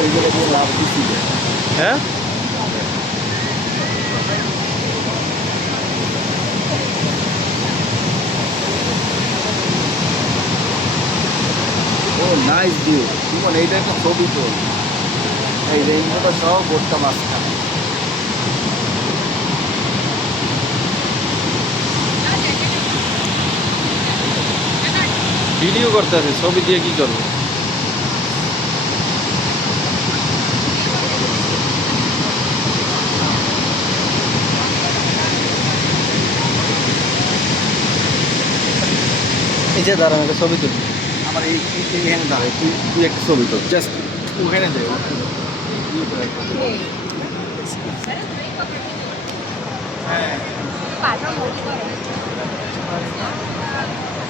ওইগুলো দিয়ে লাভ দিচ্ছি। হ্যাঁ ও নাইস ভিউ। জীবন এইটা একটা ছবি তো, এই রেইনবোটা সহ বোটটা মাঝখানে। ভিডিও করতে আছে, ছবি দিয়ে কি করবো? এই যে দাঁড়ান একটা ছবি তুলি। আমার এইখানে দাঁড়ায়, তুই তুই একটা ছবি তো জাস্ট ওখানে যাই। হ্যাঁ